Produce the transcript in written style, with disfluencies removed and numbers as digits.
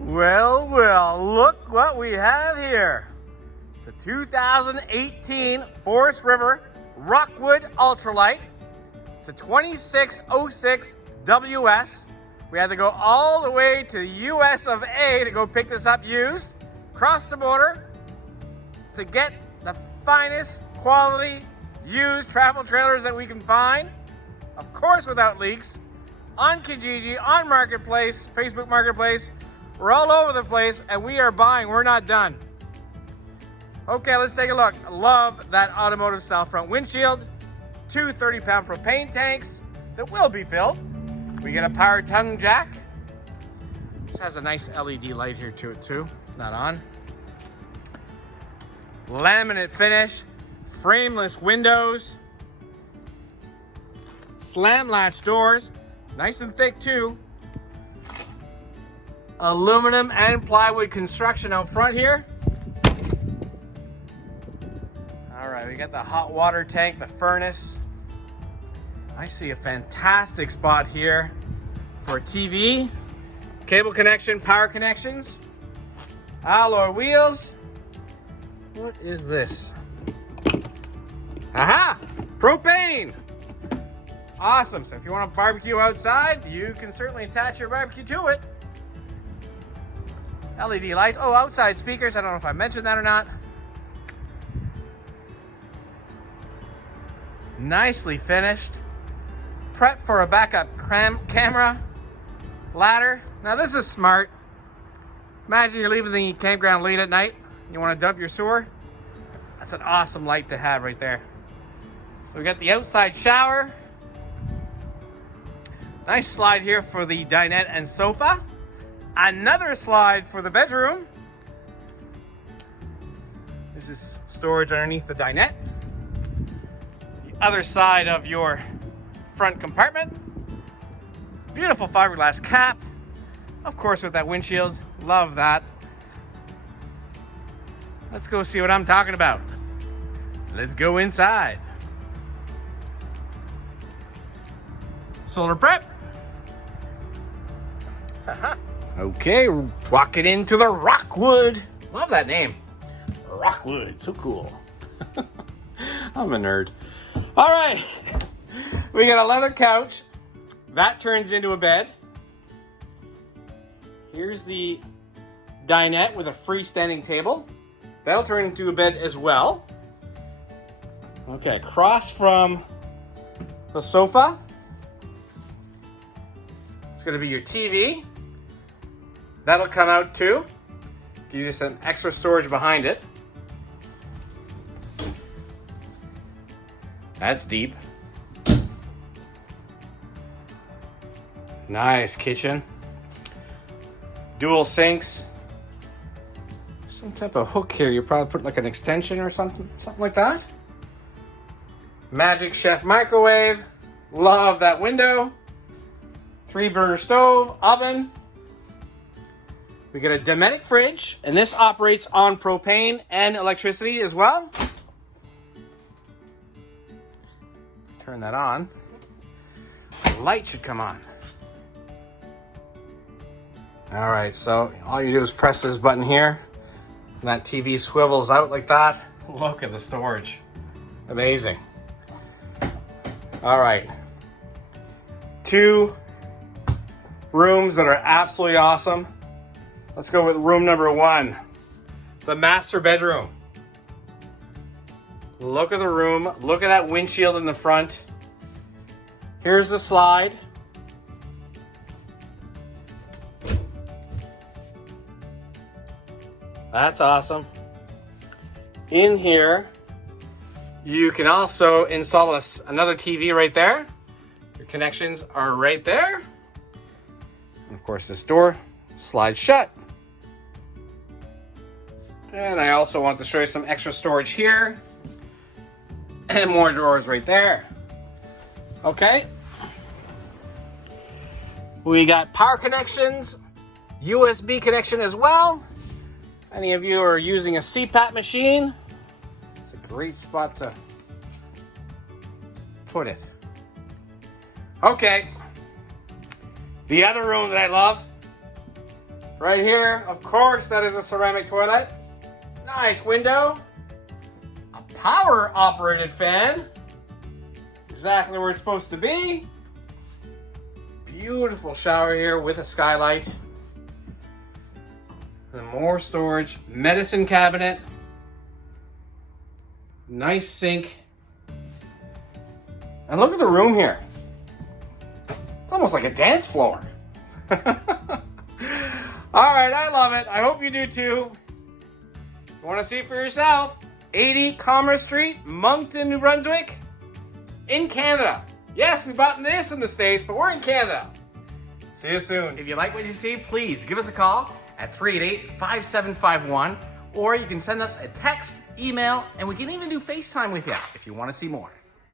Well, look what we have here. The 2018 Forest River Rockwood Ultralight. It's a 2606WS. We had to go all the way to the US of A to go pick this up used, cross the border to get the finest quality used travel trailers that we can find. Of course, without leaks. On Kijiji, on Marketplace, Facebook Marketplace. We're all over the place and we are buying. We're not done. Okay, let's take a look. I love that automotive style front windshield. Two 30-pound propane tanks that will be filled. We get a power tongue jack. This has a nice LED light here to it too. Not on. Laminate finish. Frameless windows. Slam latch doors. Nice and thick too. Aluminum and plywood construction out front here. All right, we got the hot water tank, the furnace. I see a fantastic spot here for a TV, cable connection, power connections, alloy wheels. What is this? Aha! Propane! Awesome, so if you want to barbecue outside, you can certainly attach your barbecue to it. LED lights, oh, outside speakers, I don't know if I mentioned that or not. Nicely finished. Prep for a backup camera. Ladder. Now this is smart. Imagine you're leaving the campground late at night. You want to dump your sewer. That's an awesome light to have right there. So we got the outside shower. Nice slide here for the dinette and sofa. Another slide for the bedroom. This is storage underneath the dinette. The other side of your front compartment. Beautiful fiberglass cap. Of course with that windshield. Love that. Let's go see what I'm talking about. Let's go inside. Solar prep. Okay, rocking into the Rockwood. Love that name. Rockwood, so cool. I'm a nerd. All right, we got a leather couch. That turns into a bed. Here's the dinette with a freestanding table. That'll turn into a bed as well. Okay, across from the sofa, it's gonna be your TV. That'll come out too. Gives you some extra storage behind it. That's deep. Nice kitchen. Dual sinks. Some type of hook here. You probably put like an extension or something like that. Magic Chef microwave. Love that window. 3-burner stove, oven. We got a Dometic Fridge, and this operates on propane and electricity as well. Turn that on. The light should come on. All right, so all you do is press this button here, and that TV swivels out like that. Look at the storage. Amazing. All right. 2 rooms that are absolutely awesome. Let's go with room number 1, the master bedroom. Look at the room. Look at that windshield in the front. Here's the slide. That's awesome. In here, you can also install another TV right there. Your connections are right there. And of course, this door slides shut. And I also want to show you some extra storage here. And more drawers right there. Okay. We got power connections, USB connection as well. Any of you are using a CPAP machine, it's a great spot to put it. Okay. The other room that I love, Right here, of course, that is a ceramic toilet. Nice window. A power operated fan. Exactly where it's supposed to be. Beautiful shower here with a skylight. And more storage. Medicine cabinet. Nice sink. And look at the room here. It's almost like a dance floor. All right, I love it. I hope you do too. You want to see it for yourself? 80 Commerce Street, Moncton, New Brunswick, in Canada. Yes, we bought this in the States, but we're in Canada. See you soon. If you like what you see, please give us a call at 388-5751, or you can send us a text, email, and we can even do FaceTime with you if you want to see more.